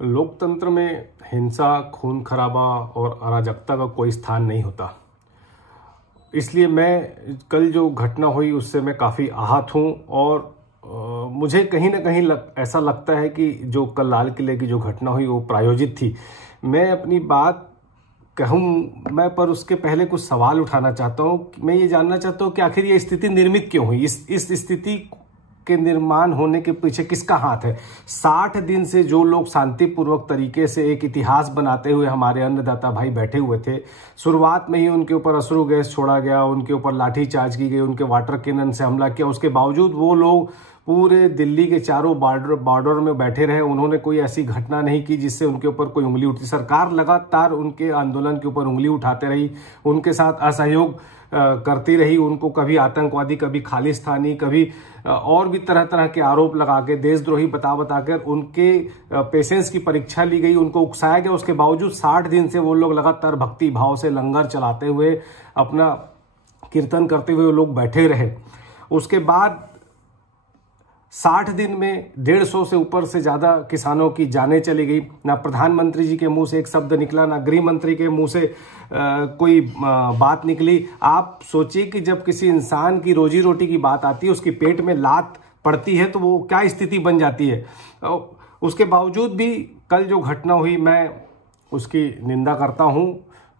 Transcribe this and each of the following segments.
लोकतंत्र में हिंसा, खून खराबा और अराजकता का कोई स्थान नहीं होता। इसलिए मैं कल जो घटना हुई उससे मैं काफ़ी आहत हूँ और मुझे कहीं ना कहीं ऐसा लगता है कि जो कल लाल किले की जो घटना हुई वो प्रायोजित थी। मैं अपनी बात कहूँ मैं पर उसके पहले कुछ सवाल उठाना चाहता हूँ। मैं ये जानना चाहता हूँ कि आखिर ये स्थिति निर्मित क्यों हुई, इस स्थिति के निर्माण होने के पीछे किसका हाथ है। 60 दिन से जो लोग शांतिपूर्वक तरीके से एक इतिहास बनाते हुए हमारे अन्नदाता भाई बैठे हुए थे, शुरुआत में ही उनके ऊपर अश्रु गैस छोड़ा गया, उनके ऊपर लाठीचार्ज की गई, उनके वाटर कैनन से हमला किया, उसके बावजूद वो लोग पूरे दिल्ली के चारों बॉर्डर में बैठे रहे। उन्होंने कोई ऐसी घटना नहीं की जिससे उनके ऊपर कोई उंगली उठी। सरकार लगातार उनके आंदोलन के ऊपर उंगली उठाते रही, उनके साथ असहयोग करती रही, उनको कभी आतंकवादी, कभी खालिस्तानी, कभी और भी तरह तरह के आरोप लगा के, देशद्रोही बता कर उनके पेशेंस की परीक्षा ली गई, उनको उकसाया गया। उसके बावजूद 60 दिन से वो लोग लगातार भक्ति भाव से लंगर चलाते हुए, अपना कीर्तन करते हुए वो लोग बैठे रहे। उसके बाद 60 दिन में 150 से ऊपर से ज़्यादा किसानों की जानें चली गई। ना प्रधानमंत्री जी के मुंह से एक शब्द निकला, ना गृह मंत्री के मुंह से कोई बात निकली। आप सोचिए कि जब किसी इंसान की रोजी रोटी की बात आती है, उसके पेट में लात पड़ती है तो वो क्या स्थिति बन जाती है। उसके बावजूद भी कल जो घटना हुई मैं उसकी निंदा करता हूँ,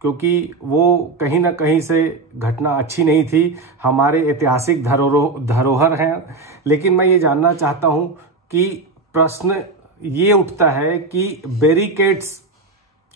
क्योंकि वो कहीं ना कहीं से घटना अच्छी नहीं थी। हमारे ऐतिहासिक धरोहर हैं। लेकिन मैं ये जानना चाहता हूं कि प्रश्न ये उठता है कि बैरिकेड्स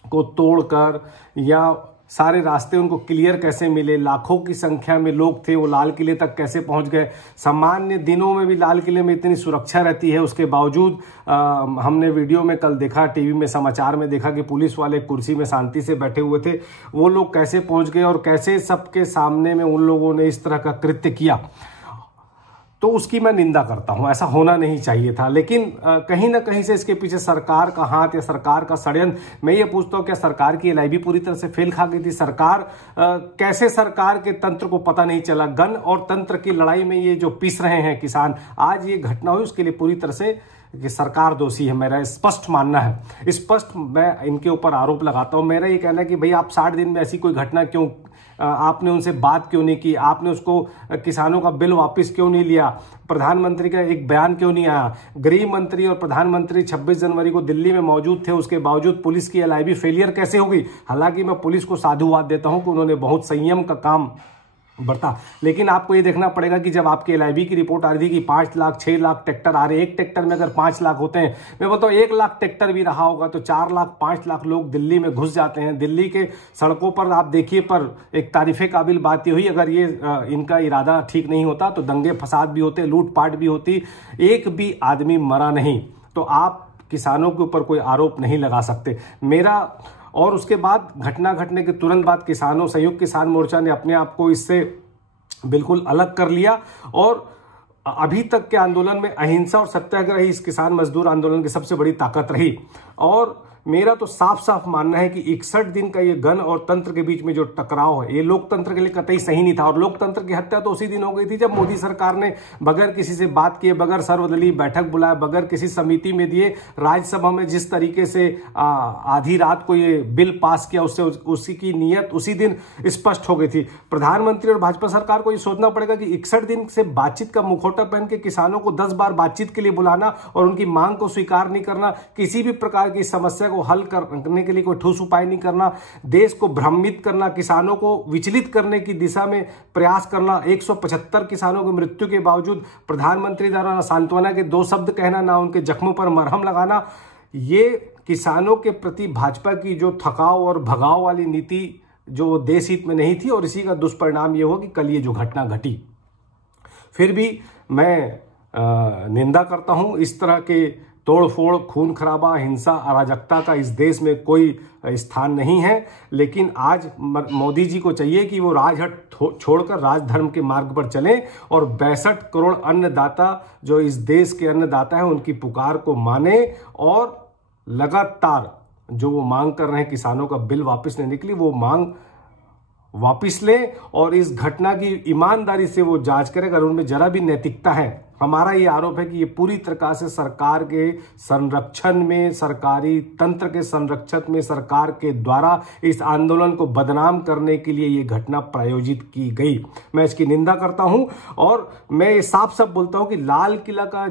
को तोड़कर या सारे रास्ते उनको क्लियर कैसे मिले, लाखों की संख्या में लोग थे, वो लाल किले तक कैसे पहुंच गए। सामान्य दिनों में भी लाल किले में इतनी सुरक्षा रहती है, उसके बावजूद हमने वीडियो में कल देखा, टीवी में समाचार में देखा कि पुलिस वाले कुर्सी में शांति से बैठे हुए थे। वो लोग कैसे पहुंच गए और कैसे सबके सामने में उन लोगों ने इस तरह का कृत्य किया, तो उसकी मैं निंदा करता हूं। ऐसा होना नहीं चाहिए था। लेकिन कहीं ना कहीं से इसके पीछे सरकार का हाथ या सरकार का षड्यंत्र। मैं ये पूछता हूं, क्या सरकार की LIB पूरी तरह से फेल खा गई थी? कैसे सरकार के तंत्र को पता नहीं चला? गन और तंत्र की लड़ाई में ये जो पिस रहे हैं किसान, आज ये घटना हुई उसके लिए पूरी तरह से कि सरकार दोषी है, मेरा स्पष्ट मानना है। स्पष्ट मैं इनके ऊपर आरोप लगाता हूं। मेरा ये कहना है कि भाई आप 60 दिन में ऐसी कोई घटना क्यों, आपने उनसे बात क्यों नहीं की, आपने उसको किसानों का बिल वापस क्यों नहीं लिया, प्रधानमंत्री का एक बयान क्यों नहीं आया? गृह मंत्री और प्रधानमंत्री 26 जनवरी को दिल्ली में मौजूद थे, उसके बावजूद पुलिस की LIB फेलियर कैसे हो गई? हालांकि मैं पुलिस को साधुवाद देता हूं कि उन्होंने बहुत संयम का काम बढ़ता। लेकिन आपको ये देखना पड़ेगा कि जब आपके LIB की रिपोर्ट आ रही थी कि 5 लाख 6 लाख ट्रैक्टर आ रहे, एक ट्रैक्टर में अगर 5 लाख होते हैं, मैं बताऊं 1 लाख ट्रैक्टर भी रहा होगा तो 4 लाख 5 लाख लोग दिल्ली में घुस जाते हैं। दिल्ली के सड़कों पर आप देखिए, पर एक तारीफे काबिल बात ये हुई, अगर ये इनका इरादा ठीक नहीं होता तो दंगे फसाद भी होते, लूटपाट भी होती, एक भी आदमी मरा नहीं। तो आप किसानों के ऊपर कोई आरोप नहीं लगा सकते। मेरा और उसके बाद घटना घटने के तुरंत बाद किसानों, संयुक्त किसान मोर्चा ने अपने आप को इससे बिल्कुल अलग कर लिया और अभी तक के आंदोलन में अहिंसा और सत्याग्रह ही इस किसान मजदूर आंदोलन की सबसे बड़ी ताकत रही। और मेरा तो साफ साफ मानना है कि 61 दिन का ये गन और तंत्र के बीच में जो टकराव है, ये लोकतंत्र के लिए कतई सही नहीं था। और लोकतंत्र की हत्या तो उसी दिन हो गई थी जब मोदी सरकार ने बगैर किसी से बात किए, बगैर सर्वदलीय बैठक बुलाए, बगैर किसी समिति में दिए, राज्यसभा में जिस तरीके से आधी रात को ये बिल पास किया, उससे उसी की नीयत उसी दिन स्पष्ट हो गई थी। प्रधानमंत्री और भाजपा सरकार को ये सोचना पड़ेगा कि 61 दिन से बातचीत का मुखौटा पहन के किसानों को 10 बार बातचीत के लिए बुलाना और उनकी मांग को स्वीकार नहीं करना, किसी भी प्रकार की समस्या को हल करने के लिए कोई ठोस उपाय नहीं करना, देश को भ्रमित करना, किसानों को विचलित करने की दिशा में प्रयास करना। 175 किसानों की मृत्यु के बावजूद प्रधानमंत्री द्वारा ना सांत्वना के 2 शब्द कहना, ना उनके जख्मों पर मरहम लगाना, ये किसानों के प्रति भाजपा की जो थकाव और भगाव वाली नीति जो देश हित में नहीं थी, और इसी का दुष्परिणाम ये हुआ कि कल ये जो घटना घटी। फिर भी मैं निंदा करता हूं इस तरह के तोड़फोड़, खून खराबा, हिंसा, अराजकता का इस देश में कोई स्थान नहीं है। लेकिन आज मोदी जी को चाहिए कि वो राजहट छोड़कर राजधर्म के मार्ग पर चलें और 62 करोड़ अन्नदाता जो इस देश के अन्नदाता हैं उनकी पुकार को माने और लगातार जो वो मांग कर रहे हैं किसानों का बिल वापस नहीं निकली, वो मांग वापिस ले और इस घटना की ईमानदारी से वो जांच करे। अगर उनमें जरा भी नैतिकता है, हमारा ये आरोप है कि ये पूरी तरह से सरकार के संरक्षण में, सरकारी तंत्र के संरक्षण में, सरकार के द्वारा इस आंदोलन को बदनाम करने के लिए ये घटना प्रायोजित की गई। मैं इसकी निंदा करता हूं और मैं ये साफ साफ बोलता हूं कि लाल किला का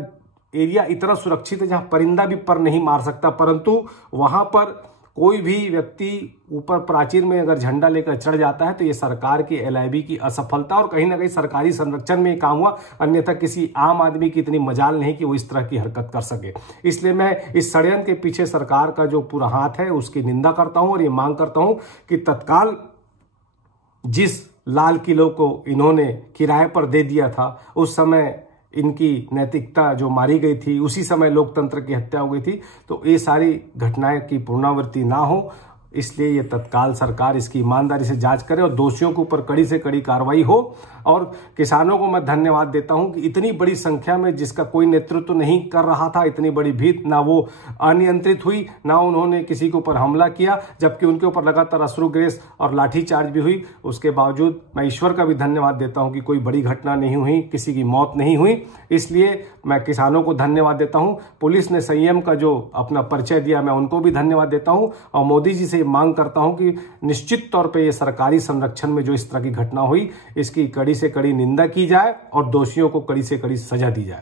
एरिया इतना सुरक्षित है जहां परिंदा भी पर नहीं मार सकता, परंतु वहां पर कोई भी व्यक्ति ऊपर प्राचीर में अगर झंडा लेकर चढ़ जाता है तो ये सरकार की LIB की असफलता और कहीं ना कहीं सरकारी संरक्षण में काम हुआ, अन्यथा किसी आम आदमी की इतनी मजाल नहीं कि वो इस तरह की हरकत कर सके। इसलिए मैं इस षड्यंत्र के पीछे सरकार का जो पूरा हाथ है उसकी निंदा करता हूं और ये मांग करता हूं कि तत्काल जिस लाल किले को इन्होंने किराए पर दे दिया था, उस समय इनकी नैतिकता जो मारी गई थी, उसी समय लोकतंत्र की हत्या हो गई थी, तो ये सारी घटनाएं की पुनरावृत्ति ना हो, इसलिए ये तत्काल सरकार इसकी ईमानदारी से जांच करे और दोषियों के ऊपर कड़ी से कड़ी कार्रवाई हो। और किसानों को मैं धन्यवाद देता हूं कि इतनी बड़ी संख्या में, जिसका कोई नेतृत्व नहीं कर रहा था, इतनी बड़ी भीड़, ना वो अनियंत्रित हुई, ना उन्होंने किसी के ऊपर हमला किया, जबकि उनके ऊपर लगातार अश्रु गैस और लाठीचार्ज भी हुई। उसके बावजूद मैं ईश्वर का भी धन्यवाद देता हूं कि कोई बड़ी घटना नहीं हुई, किसी की मौत नहीं हुई। इसलिए मैं किसानों को धन्यवाद देता हूं। पुलिस ने संयम का जो अपना परिचय दिया, मैं उनको भी धन्यवाद देता हूं और मोदी जी से मांग करता हूं कि निश्चित तौर पे ये सरकारी संरक्षण में जो इस तरह की घटना हुई, इसकी कड़ी से कड़ी निंदा की जाए और दोषियों को कड़ी से कड़ी सजा दी जाए।